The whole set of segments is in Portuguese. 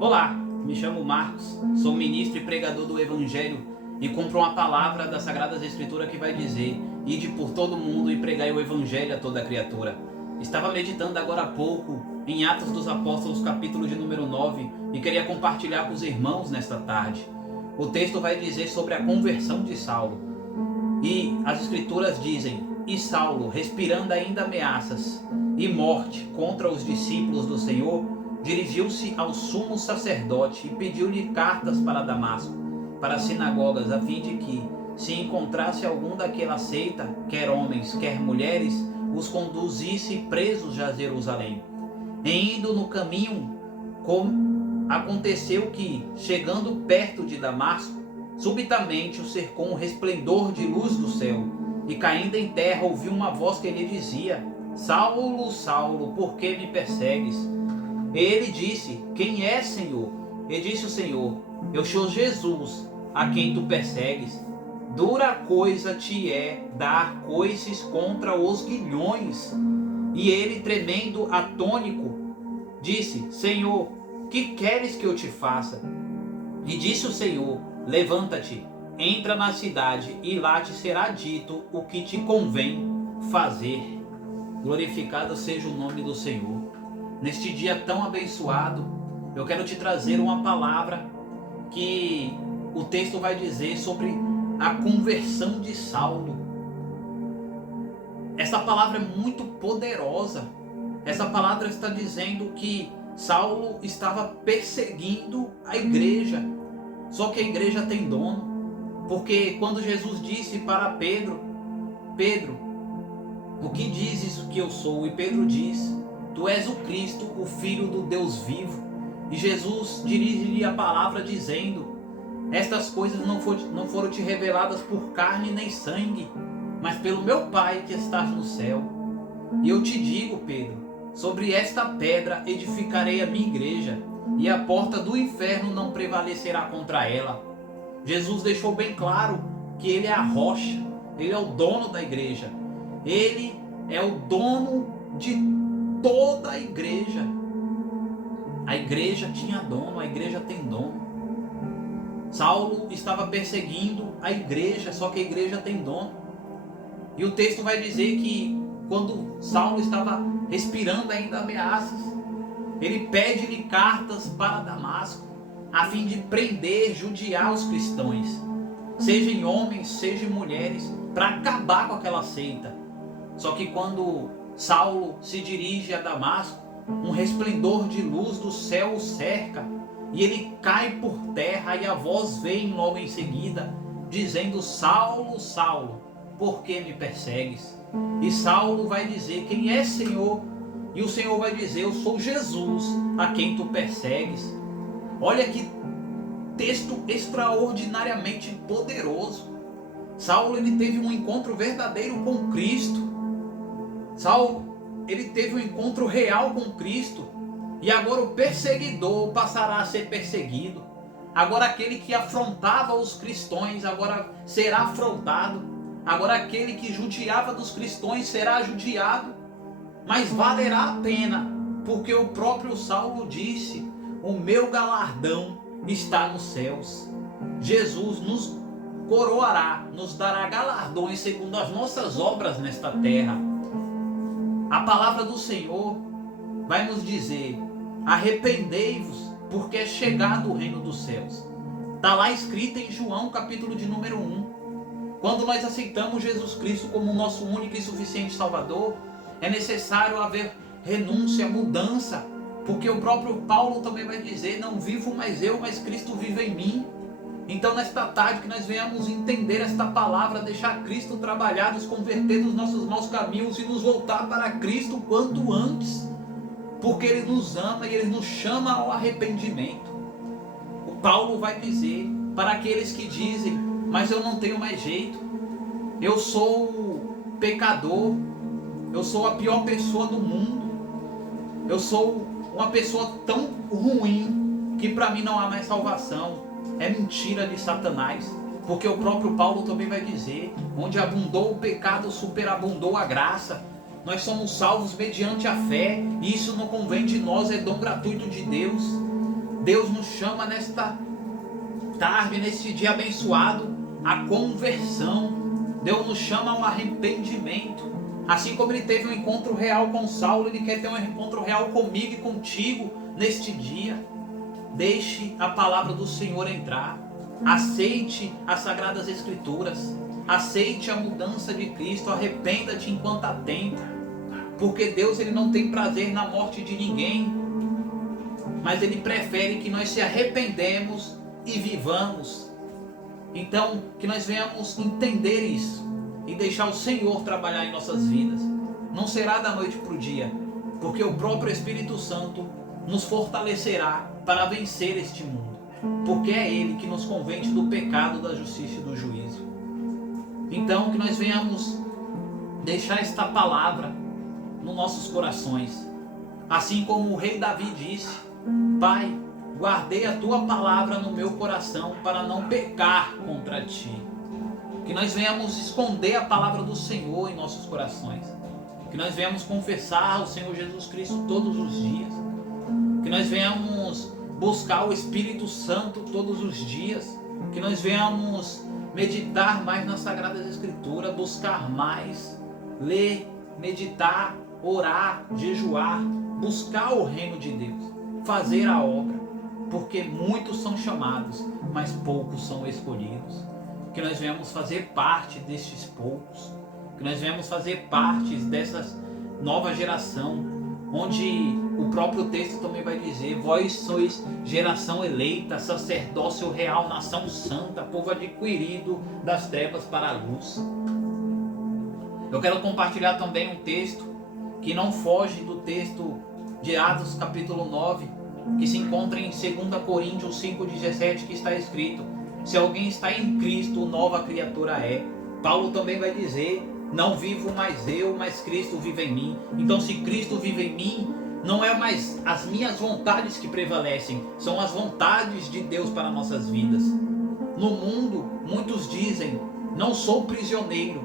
Olá, me chamo Marcos, sou ministro e pregador do Evangelho e cumpro uma palavra das Sagradas Escrituras que vai dizer: ide por todo mundo e pregai o Evangelho a toda criatura. Estava meditando agora há pouco em Atos dos Apóstolos, capítulo de número 9, e queria compartilhar com os irmãos nesta tarde. O texto vai dizer sobre a conversão de Saulo. E as Escrituras dizem: e Saulo, respirando ainda ameaças e morte contra os discípulos do Senhor, dirigiu-se ao sumo sacerdote e pediu-lhe cartas para Damasco, para as sinagogas, a fim de que, se encontrasse algum daquela seita, quer homens, quer mulheres, os conduzisse presos a Jerusalém. E indo no caminho, aconteceu que, chegando perto de Damasco, subitamente o cercou um resplendor de luz do céu, e caindo em terra ouviu uma voz que lhe dizia: Saulo, Saulo, por que me persegues? Ele disse: quem é, Senhor? E disse o Senhor: eu sou Jesus, a quem tu persegues. Dura coisa te é dar coices contra os guilhões. E ele, tremendo, atônico, disse: Senhor, que queres que eu te faça? E disse o Senhor: levanta-te, entra na cidade, e lá te será dito o que te convém fazer. Glorificado seja o nome do Senhor. Neste dia tão abençoado, eu quero te trazer uma palavra que o texto vai dizer sobre a conversão de Saulo. Essa palavra é muito poderosa. Essa palavra está dizendo que Saulo estava perseguindo a igreja. Só que a igreja tem dono. Porque quando Jesus disse para Pedro: Pedro, o que dizes que eu sou? E Pedro diz: tu és o Cristo, o Filho do Deus vivo. E Jesus dirige-lhe a palavra dizendo: estas coisas não foram te reveladas por carne nem sangue, mas pelo meu Pai que estás no céu. E eu te digo, Pedro, sobre esta pedra edificarei a minha igreja, e a porta do inferno não prevalecerá contra ela. Jesus deixou bem claro que ele é a rocha, ele é o dono da igreja, ele é o dono de toda a igreja. A igreja tinha dono, a igreja tem dono. Saulo estava perseguindo a igreja, só que a igreja tem dono. E o texto vai dizer que quando Saulo estava respirando ainda ameaças, ele pede-lhe cartas para Damasco, a fim de prender, judiar os cristãos, sejam homens, sejam mulheres, para acabar com aquela seita. Só que quando Saulo se dirige a Damasco, um resplendor de luz do céu o cerca, e ele cai por terra, e a voz vem logo em seguida, dizendo: Saulo, Saulo, por que me persegues? E Saulo vai dizer: quem é, Senhor? E o Senhor vai dizer: eu sou Jesus, a quem tu persegues. Olha que texto extraordinariamente poderoso. Saulo, ele teve um encontro verdadeiro com Cristo. Saulo, ele teve um encontro real com Cristo. E agora o perseguidor passará a ser perseguido. Agora aquele que afrontava os cristãos agora será afrontado. Agora aquele que judiava dos cristãos será judiado. Mas valerá a pena, porque o próprio Saulo disse: o meu galardão está nos céus. Jesus nos coroará, nos dará galardões segundo as nossas obras nesta terra. A palavra do Senhor vai nos dizer: arrependei-vos, porque é chegado o reino dos céus. Está lá escrito em João, capítulo de número 1. Quando nós aceitamos Jesus Cristo como nosso único e suficiente Salvador, é necessário haver renúncia, mudança, porque o próprio Paulo também vai dizer: não vivo mais eu, mas Cristo vive em mim. Então nesta tarde que nós venhamos entender esta palavra, deixar Cristo trabalhar, nos converter dos nossos maus caminhos e nos voltar para Cristo quanto antes, porque Ele nos ama e Ele nos chama ao arrependimento. O Paulo vai dizer para aqueles que dizem: mas eu não tenho mais jeito, eu sou pecador, eu sou a pior pessoa do mundo, eu sou uma pessoa tão ruim que para mim não há mais salvação. É mentira de Satanás, porque o próprio Paulo também vai dizer: onde abundou o pecado, superabundou a graça. Nós somos salvos mediante a fé, e isso não convém de nós, é dom gratuito de Deus. Deus nos chama nesta tarde, neste dia abençoado, a conversão. Deus nos chama ao arrependimento. Assim como Ele teve um encontro real com Saulo, Ele quer ter um encontro real comigo e contigo neste dia. Deixe a palavra do Senhor entrar. Aceite as Sagradas Escrituras. Aceite a mudança de Cristo. Arrependa-te enquanto há tempo. Porque Deus, Ele não tem prazer na morte de ninguém, mas Ele prefere que nós se arrependemos e vivamos. Então, que nós venhamos entender isso e deixar o Senhor trabalhar em nossas vidas. Não será da noite para o dia, porque o próprio Espírito Santo nos fortalecerá para vencer este mundo, porque é Ele que nos convence do pecado, da justiça e do juízo. Então, que nós venhamos deixar esta palavra nos nossos corações, assim como o rei Davi disse: Pai, guardei a tua palavra no meu coração para não pecar contra ti. Que nós venhamos esconder a palavra do Senhor em nossos corações, que nós venhamos confessar o Senhor Jesus Cristo todos os dias, que nós venhamos buscar o Espírito Santo todos os dias, que nós venhamos meditar mais nas Sagradas Escrituras, buscar mais, ler, meditar, orar, jejuar, buscar o reino de Deus, fazer a obra, porque muitos são chamados, mas poucos são escolhidos. Que nós venhamos fazer parte destes poucos, que nós venhamos fazer parte dessa nova geração, onde o próprio texto também vai dizer: vós sois geração eleita, sacerdócio real, nação santa, povo adquirido das trevas para a luz. Eu quero compartilhar também um texto que não foge do texto de Atos capítulo 9, que se encontra em 2 Coríntios 5,17, que está escrito: se alguém está em Cristo, nova criatura é. Paulo também vai dizer: não vivo mais eu, mas Cristo vive em mim. Então, se Cristo vive em mim, não é mais as minhas vontades que prevalecem, são as vontades de Deus para nossas vidas. No mundo, muitos dizem: não sou prisioneiro.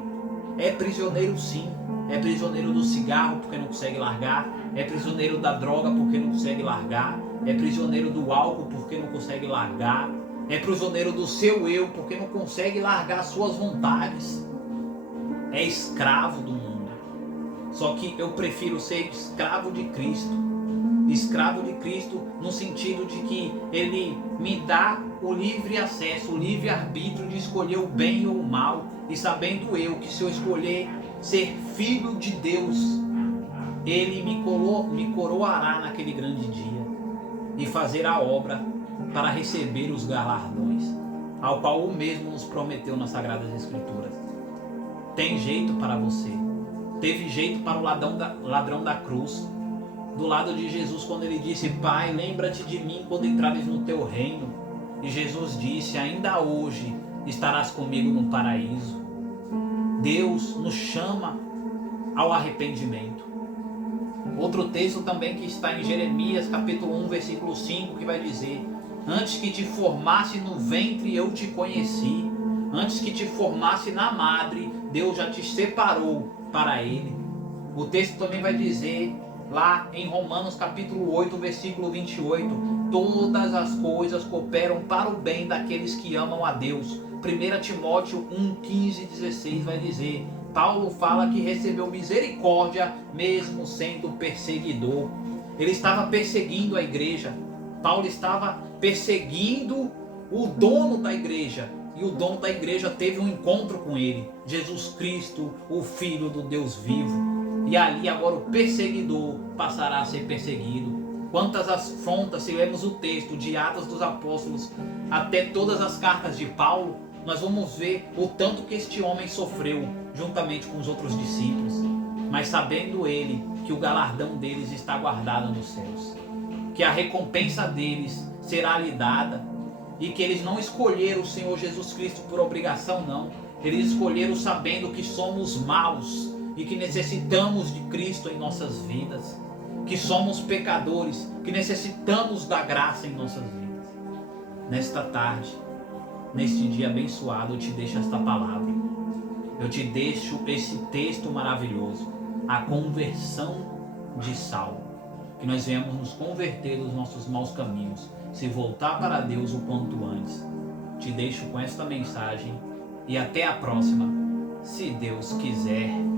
É prisioneiro sim. É prisioneiro do cigarro porque não consegue largar. É prisioneiro da droga porque não consegue largar. É prisioneiro do álcool porque não consegue largar. É prisioneiro do seu eu porque não consegue largar suas vontades. É escravo do mundo. Só que eu prefiro ser escravo de Cristo. Escravo de Cristo no sentido de que Ele me dá o livre acesso, o livre arbítrio de escolher o bem ou o mal. E sabendo eu que se eu escolher ser filho de Deus, Ele me coroará naquele grande dia e fazer a obra para receber os galardões, ao qual o mesmo nos prometeu nas Sagradas Escrituras. Tem jeito para você. Teve jeito para o ladrão da cruz, do lado de Jesus, quando ele disse: Pai, lembra-te de mim quando entrares no teu reino. E Jesus disse: ainda hoje estarás comigo no paraíso. Deus nos chama ao arrependimento. Outro texto também que está em Jeremias capítulo 1, versículo 5, que vai dizer: antes que te formasse no ventre eu te conheci, antes que te formasse na madre Deus já te separou para Ele. O texto também vai dizer lá em Romanos capítulo 8, versículo 28, todas as coisas cooperam para o bem daqueles que amam a Deus. 1 Timóteo 1, 15 e 16 vai dizer: Paulo fala que recebeu misericórdia mesmo sendo perseguidor. Ele estava perseguindo a igreja. Paulo estava perseguindo o dono da igreja. E o dono da igreja teve um encontro com ele, Jesus Cristo, o Filho do Deus vivo. E ali agora o perseguidor passará a ser perseguido. Quantas afrontas, se lemos o texto de Atos dos Apóstolos até todas as cartas de Paulo, nós vamos ver o tanto que este homem sofreu juntamente com os outros discípulos, mas sabendo ele que o galardão deles está guardado nos céus, que a recompensa deles será lhe dada, e que eles não escolheram o Senhor Jesus Cristo por obrigação, não. Eles escolheram sabendo que somos maus e que necessitamos de Cristo em nossas vidas, que somos pecadores, que necessitamos da graça em nossas vidas. Nesta tarde, neste dia abençoado, eu te deixo esta palavra. Eu te deixo esse texto maravilhoso. a conversão de Saulo. Que nós venhamos nos converter dos nossos maus caminhos, se voltar para Deus o quanto antes. Te deixo com esta mensagem e até a próxima, se Deus quiser.